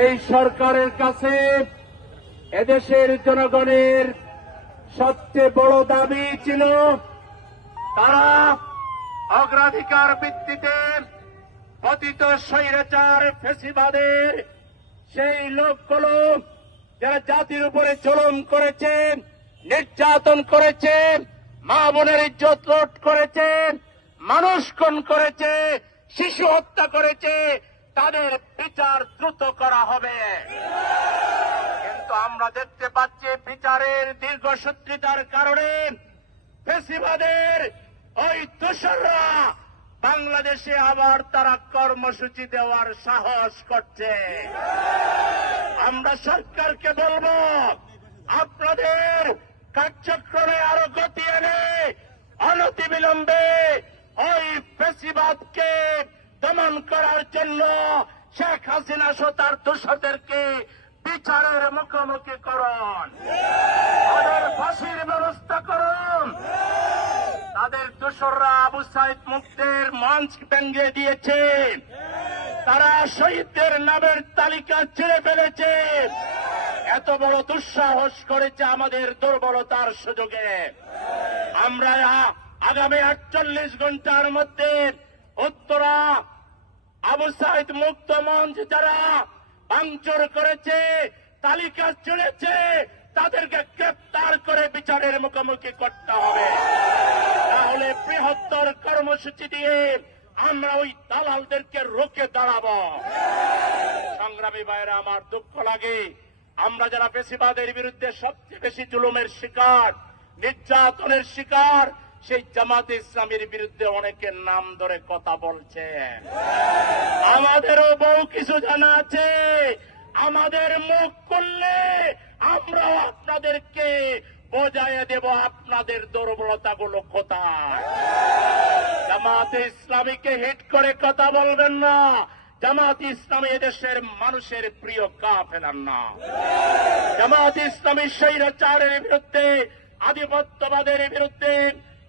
এই সরকারের কাছে এদেশের জনগণের সবচেয়ে বড় দাবি ছিল, তারা অগ্রাধিকার ভিত্তিতে পতিত স্বৈরাচার ফেসিবাদের সেই লোকগুলো যারা জাতির উপরে জুলুম করেছে, নির্যাতন করেছে, মা বোনের ইজ্জত লুট করেছে, মানুষ খুন করেছে, শিশু হত্যা করেছে তাদের বিচার দ্রুত করা হবে। কিন্তু আমরা দেখতে পাচ্ছি বিচারের দীর্ঘসূত্রিতার কারণে ফেসিবাদের ওই দোসররা বাংলাদেশে আবার তারা কর্মসূচি দেওয়ার সাহস করছে। আমরা সরকারকে বলব, আপনাদের কার্যক্রমে আরও গতি এনে অনতিবিলম্বে ওই ফেসিবাদকে দমন করার জন্য শেখ হাসিনা সহ তার দোষদেরকে বিচারের মুখোমুখি করুন। তাদের ফাঁসির ব্যবস্থা করুন। তাদের দোসররা আবু সাইদ মুক্তের মঞ্চ ভেঙে দিয়েছে। তারা শহীদদের নামের তালিকা ছেড়ে ফেলেছে। এত বড় দুঃসাহস করেছে আমাদের দুর্বলতার সুযোগে। আমরা আগামী আটচল্লিশ ঘণ্টার মধ্যে উত্তরা আবু সাইদ মুক্ত মঞ্চ যারা ভাঙচুর করেছে, তালিকা চলেছে তাদেরকে গ্রেপ্তার করে বিচারের মুখোমুখি করতে হবে। তাহলে বৃহত্তর কর্মসূচি দিয়ে আমরা ওই দালালদেরকে রোকে দাঁড়াবো। সংগ্রামী ভাইরা আমার দুঃখ লাগে। আমরা যারা বেশিবাদের বিরুদ্ধে সবচেয়ে বেশি জুলুমের শিকার, নির্যাতনের শিকার সেই জামাত ইসলামের বিরুদ্ধে অনেকের নাম ধরে কথা বলছে। আমাদেরও বহু কিছু জানা আছে। আমাদের মুখ করলে আমরাও আপনাদেরকে বোঝাইয়ে দেব আপনাদের দুর্বলতাগুলো কোথায়। জামাত ইসলামীকে হিট করে কথা বলবেন না। জামাত ইসলামী এদেশের মানুষের প্রিয় কা ফেলান না। জামাত ইসলামী স্বৈরাচারের বিরুদ্ধে, আধিপত্যবাদের বিরুদ্ধে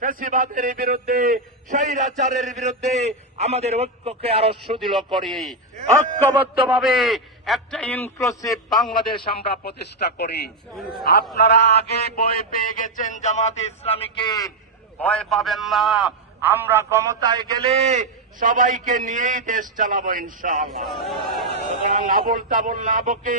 ফেসিবাদের বিরুদ্ধে, স্বৈরাচারের বিরুদ্ধে আমাদের ঐক্যকে আরও সুদৃঢ় করি। ঐক্যবদ্ধ ভাবে একটা ইনক্লুসিভ বাংলাদেশ আমরা প্রতিষ্ঠা করি। আপনারা আগে বই পেয়ে গেছেন জামাত ইসলামীকে। ভয় পাবেন না। আমরা ক্ষমতায় গেলে সবাইকে নিয়েই দেশ চালাবো ইনশাআল্লাহ। সুতরাং আবল তাবল না বকে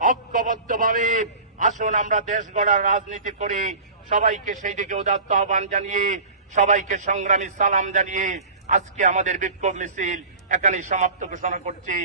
ঐক্যবদ্ধ ভাবে আসুন আমরা দেশ গড়ার রাজনীতি করি। সবাইকে সেই দিকে উদাত্ত আহ্বান জানিয়ে, সবাইকে সংগ্রামী সালাম জানিয়ে আজকে আমাদের বিক্ষোভ মিছিল এখানে সমাপ্ত ঘোষণা করছি।